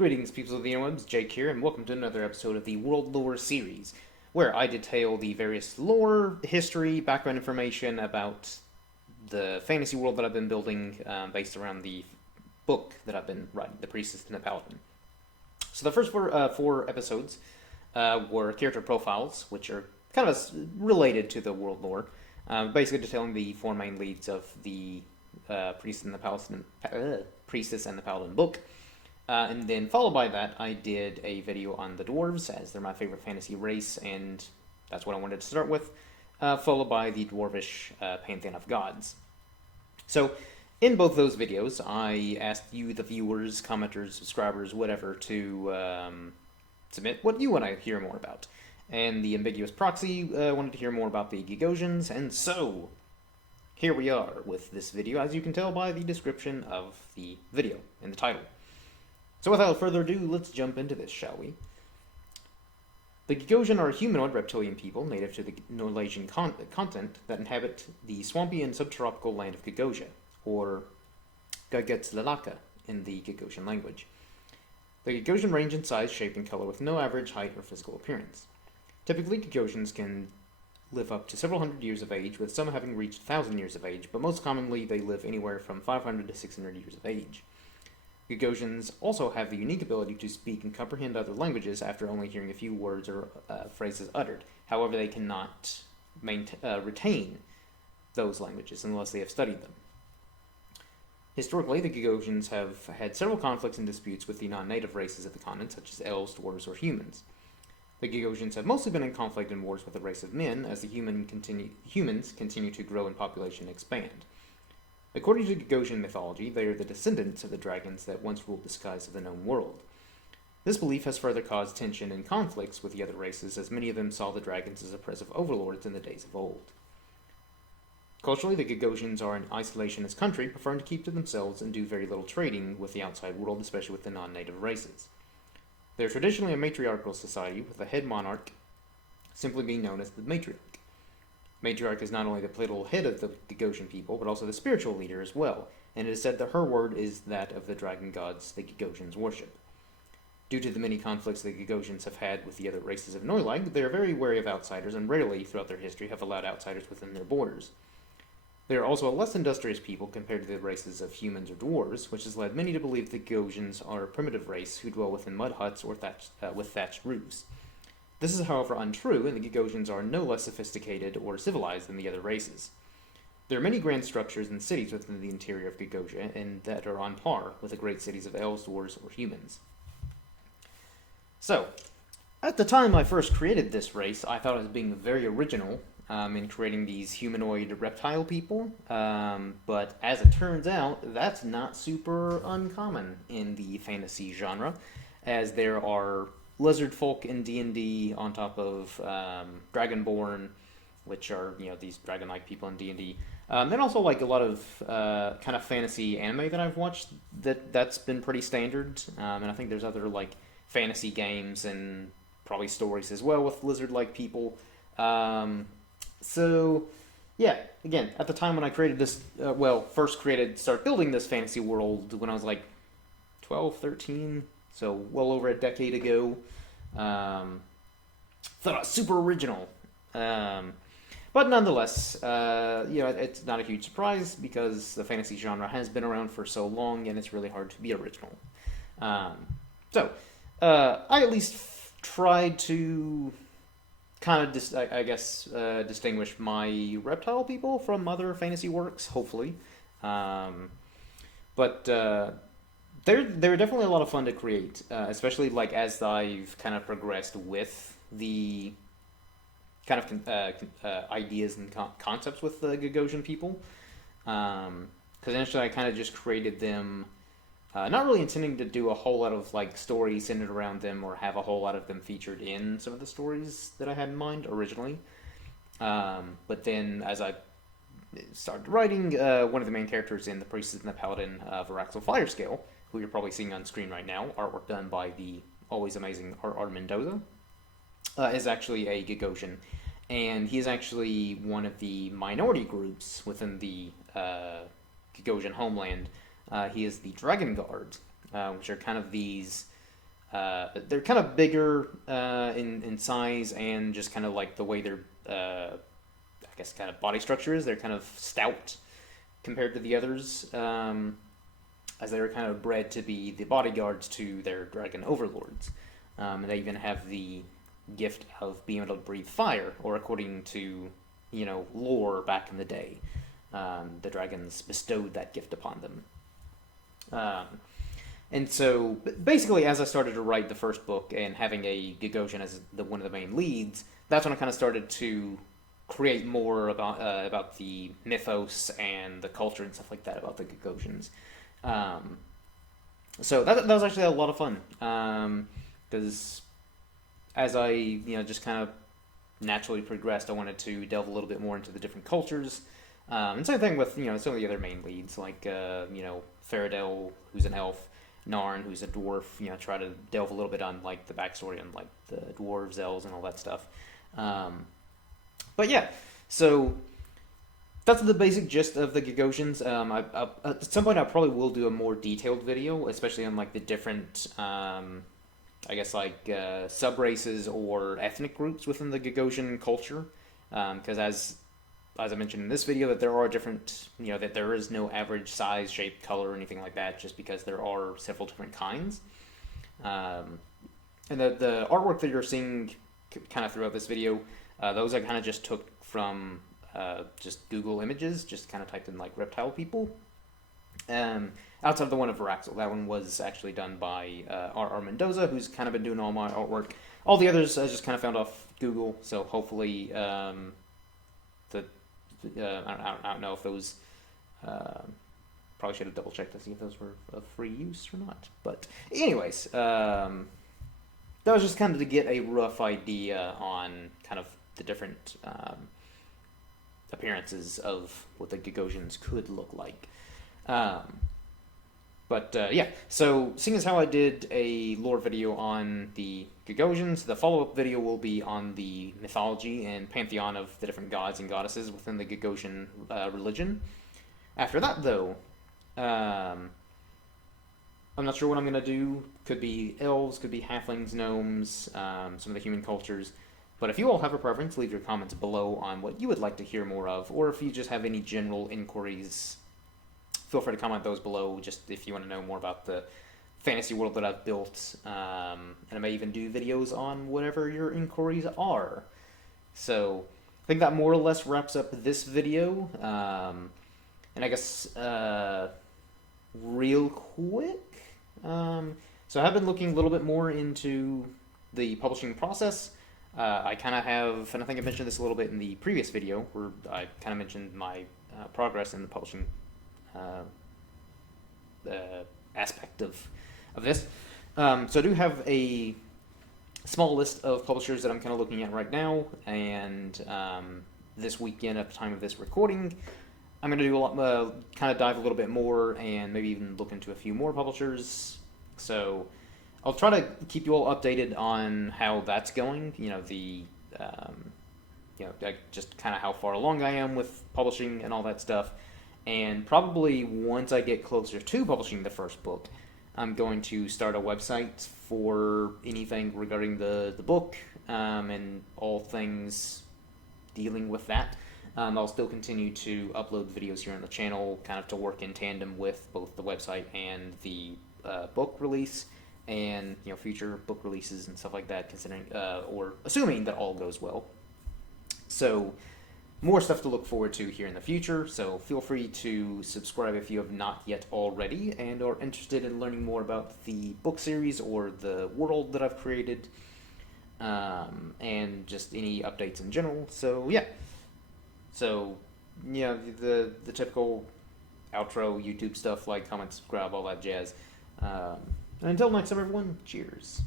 Greetings, people of the interwebs, Jake here, and welcome to another episode of the World Lore series, where I detail the various lore, history, background information about the fantasy world that I've been building based around the book that I've been writing, The Priestess and the Paladin. So the first four episodes were character profiles, which are kind of related to the world lore, basically detailing the four main leads of the Priestess and the Paladin book. And then followed by that, I did a video on the dwarves, as they're my favorite fantasy race, and that's what I wanted to start with, followed by the dwarvish pantheon of gods. So, in both those videos, I asked you, the viewers, commenters, subscribers, whatever, to submit what you want to hear more about. And the ambiguous proxy wanted to hear more about the Gagoshians, and so here we are with this video, as you can tell by the description of the video in the title. So without further ado, let's jump into this, shall we? The Gagosian are humanoid reptilian people native to the Norlasian continent that inhabit the swampy and subtropical land of Gagosha, or Gagoshian in the Gagosian language. The Gagosian range in size, shape, and color with no average height or physical appearance. Typically, Gagosians can live up to several hundred years of age, with some having reached 1,000 years of age, but most commonly they live anywhere from 500 to 600 years of age. Gagosians also have the unique ability to speak and comprehend other languages after only hearing a few words or phrases uttered. However, they cannot retain those languages unless they have studied them. Historically, the Gagosians have had several conflicts and disputes with the non-native races of the continent, such as elves, dwarves, or humans. The Gagosians have mostly been in conflict and wars with the race of men, as the humans continue to grow in population and expand. According to Gagosian mythology, they are the descendants of the dragons that once ruled the skies of the known world. This belief has further caused tension and conflicts with the other races, as many of them saw the dragons as oppressive overlords in the days of old. Culturally, the Gagosians are an isolationist country, preferring to keep to themselves and do very little trading with the outside world, especially with the non-native races. They are traditionally a matriarchal society, with the head monarch simply being known as the matriarch. Matriarch is not only the political head of the Gagosian people, but also the spiritual leader as well, and it is said that her word is that of the dragon gods the Gagosians worship. Due to the many conflicts the Gagosians have had with the other races of Noylag, they are very wary of outsiders and rarely, throughout their history, have allowed outsiders within their borders. They are also a less industrious people compared to the races of humans or dwarves, which has led many to believe the Gagosians are a primitive race who dwell within mud huts or with thatched roofs. This is, however, untrue, and the Gagosians are no less sophisticated or civilized than the other races. There are many grand structures and cities within the interior of Gagosha, and that are on par with the great cities of elves, dwarves, or humans. So, at the time I first created this race, I thought it was being very original in creating these humanoid reptile people, but as it turns out, that's not super uncommon in the fantasy genre, as there are lizard folk in D&D on top of Dragonborn, which are, these dragon-like people in D&D. And also, like, a lot of kind of fantasy anime that I've watched that's been pretty standard. And I think there's other, like, fantasy games and probably stories as well with lizard-like people. So, yeah, again, at the time when I created this, start building this fantasy world when I was, like, 12, 13, so well over a decade ago. Thought it was super original. But nonetheless, it's not a huge surprise because the fantasy genre has been around for so long and it's really hard to be original. I at least tried to kind of, distinguish my reptile people from other fantasy works, hopefully. They're definitely a lot of fun to create, especially like as I've kind of progressed with the kind of ideas and concepts with the Gagosian people. Because initially I kind of just created them, not really intending to do a whole lot of like stories centered around them or have a whole lot of them featured in some of the stories that I had in mind originally. But then as I started writing, one of the main characters in The Priestess and the Paladin, Varaxel Firescale, who you're probably seeing on screen right now, artwork done by the always amazing Art Mendoza, is actually a Gagosian, and he is actually one of the minority groups within the Gagosian homeland. He is the Dragon Guard, which are kind of these they're kind of bigger in size and just kind of like the way their I guess kind of body structure is. They're kind of stout compared to the others, as they were kind of bred to be the bodyguards to their dragon overlords. And they even have the gift of being able to breathe fire, or according to lore back in the day, the dragons bestowed that gift upon them. And so, basically, as I started to write the first book and having a Gagosian as one of the main leads, that's when I kind of started to create more about the mythos and the culture and stuff like that about the Gagosians. So that was actually a lot of fun, because as I just kind of naturally progressed, I wanted to delve a little bit more into the different cultures. And same thing with some of the other main leads, like Faradell, who's an elf, Narn, who's a dwarf. Try to delve a little bit on like the backstory on like the dwarves, elves, and all that stuff. But yeah, so that's the basic gist of the Gagosians. At some point, I probably will do a more detailed video, especially on like the different, I guess like sub races or ethnic groups within the Gagosian culture. Because as I mentioned in this video, that there are different, that there is no average size, shape, color, or anything like that, just because there are several different kinds. And the artwork that you're seeing kind of throughout this video, those I kind of just took from just Google Images, just kind of typed in like reptile people. Outside of the one of Varaxel, that one was actually done by R.R. Mendoza, who's kind of been doing all my artwork. All the others I just kind of found off Google, so hopefully I don't know if those. Probably should have double checked to see if those were of free use or not. But anyways, that was just kind of to get a rough idea on kind of the different appearances of what the Gagosians could look like. But yeah, so seeing as how I did a lore video on the Gagosians, the follow-up video will be on the mythology and pantheon of the different gods and goddesses within the Gagosian religion. After that, though, I'm not sure what I'm going to do. Could be elves, could be halflings, gnomes, some of the human cultures. But if you all have a preference, leave your comments below on what you would like to hear more of, or if you just have any general inquiries, feel free to comment those below, just if you want to know more about the fantasy world that I've built, and I may even do videos on whatever your inquiries are. So, I think that more or less wraps up this video, and I guess, real quick, so I have been looking a little bit more into the publishing process. I kind of have, and I think I mentioned this a little bit in the previous video, where I kind of mentioned my progress in the publishing aspect of this. So I do have a small list of publishers that I'm kind of looking at right now, and this weekend at the time of this recording, I'm going to do a lot, kind of dive a little bit more, and maybe even look into a few more publishers. So I'll try to keep you all updated on how that's going. Just kind of how far along I am with publishing and all that stuff. And probably once I get closer to publishing the first book, I'm going to start a website for anything regarding the book, and all things dealing with that. I'll still continue to upload videos here on the channel, kind of to work in tandem with both the website and the book release, and future book releases and stuff like that, considering or assuming that all goes well. So more stuff to look forward to here in the future, so feel free to subscribe if you have not yet already and are interested in learning more about the book series or the world that I've created, and just any updates in general. So yeah, the typical outro YouTube stuff, like, comment, subscribe, all that jazz. And until next time, everyone, cheers.